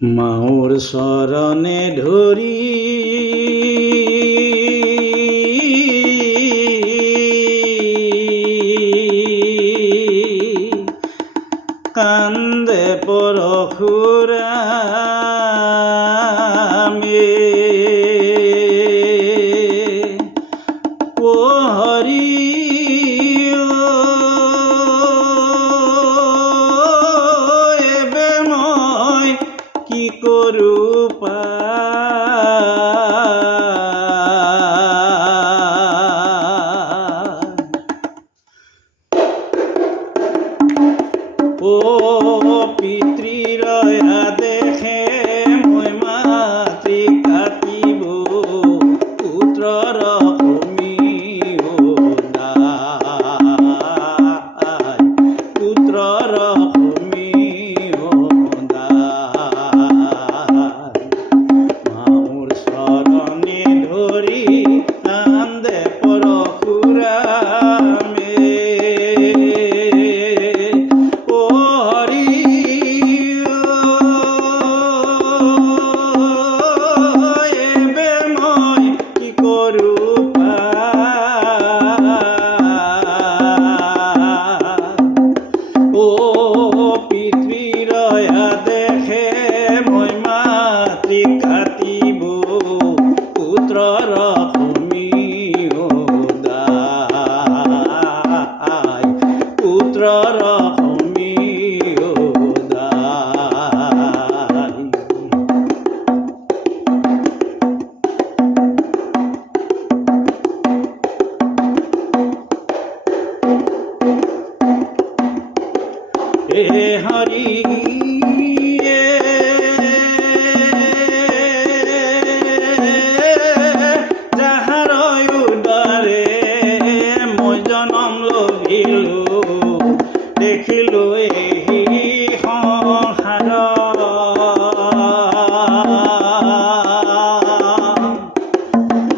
মাউৰ চৰণে ধৰি কান্দে পৰশুৰামে ও হৰি এবে মই কি কৰোঁ ও পিতৃৰয়া দেখে মই মাতৃ কাটিব পুত্ৰৰ পুত্ৰৰ মাউৰ চৰণে ধৰি কান্দে পৰশুৰামে ও হৰি এবে মই কি কৰোঁ ও পিতৃৰয়া দেখে মই মাতৃ কাটিব পুত্ৰৰ পুত্ৰৰ হে হৰি যাহাৰ উদৰে মই জনম লভিলো দেখিলো এই সংসাৰ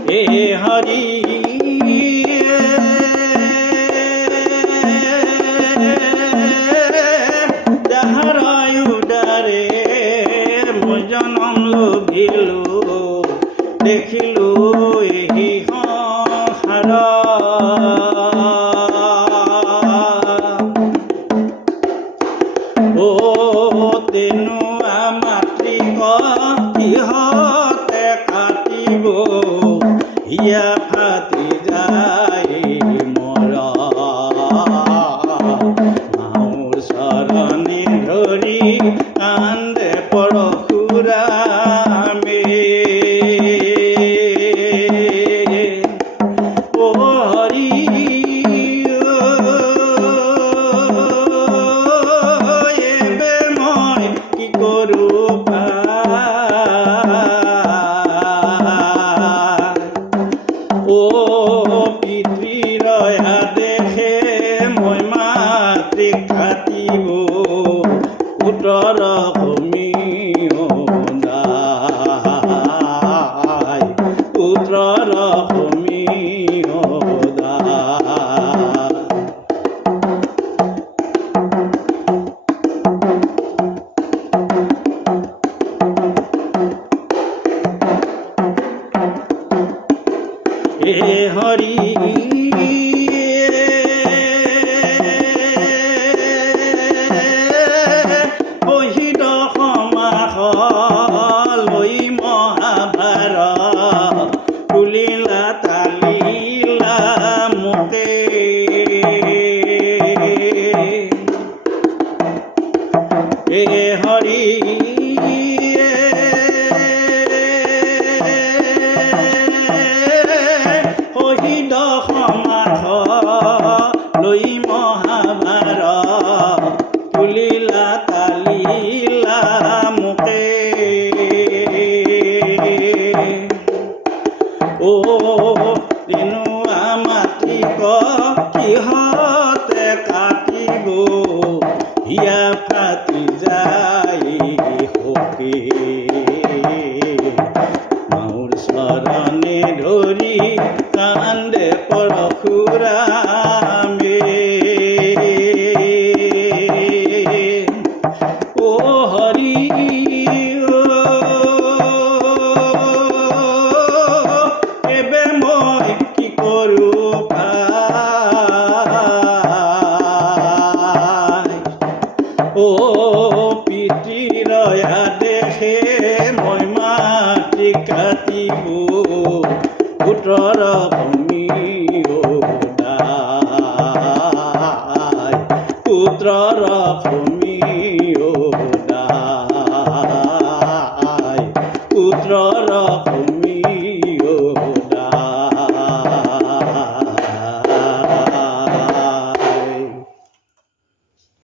হে হৰি যাহাৰ উদৰে মই জনম লভিলো দেখিলো এই সংসাৰ ও তেনুৱা মাতৃক কিহতে কাটিব হিয়া ফাটি যায় মোৰ মাউৰ চৰণে ধৰি কান্দে পৰশুৰামে ও হৰি এবে মই কি কৰোঁ ও পিতৃৰয়া দেখে মই মাতৃ কাটিব পুত্ৰৰ পুত্ৰৰ হে হৰি বহিত সমাস লৈ মহাভাৰত তুলিলা তালিলা মোকে হে হৰি শহীদ সমাস লৈ মহাভাৰত তুলিলা তালিলা মোকে ও তেনুৱা মাতৃক কিহতে কাটিব হিয়া ফাটি যায় পুত্ৰৰ ভূমি ওদাই পুত্ৰৰ ভূমি ওদাই পুত্ৰৰ